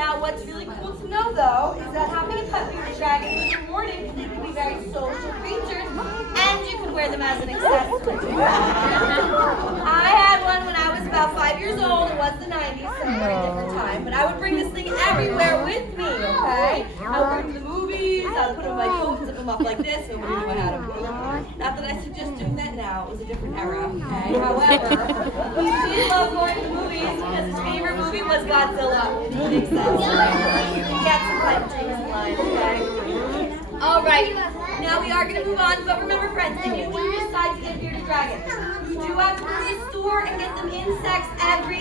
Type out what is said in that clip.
Now, what's really cool to know, though, is that having a pet bearded dragon was rewarded because they can be very social creatures, and you can wear them as an accessory. I had one when I was about 5 years old. It was the 90s, so a very different time. But I would bring this thing everywhere with me, okay? I would bring it to the movies. I would put them in my coat and zip them up like this. Nobody knew I had them. Not that I suggest doing that now. It was a different era, okay? However, he did love going to the movies because his favorite movie was Godzilla. Makes sense, right? He had some pipe dreams in line, okay? All right. Now we are going to move on, but remember, friends, if you do decide to get a bearded dragon, you do have to go to the store and get them insects every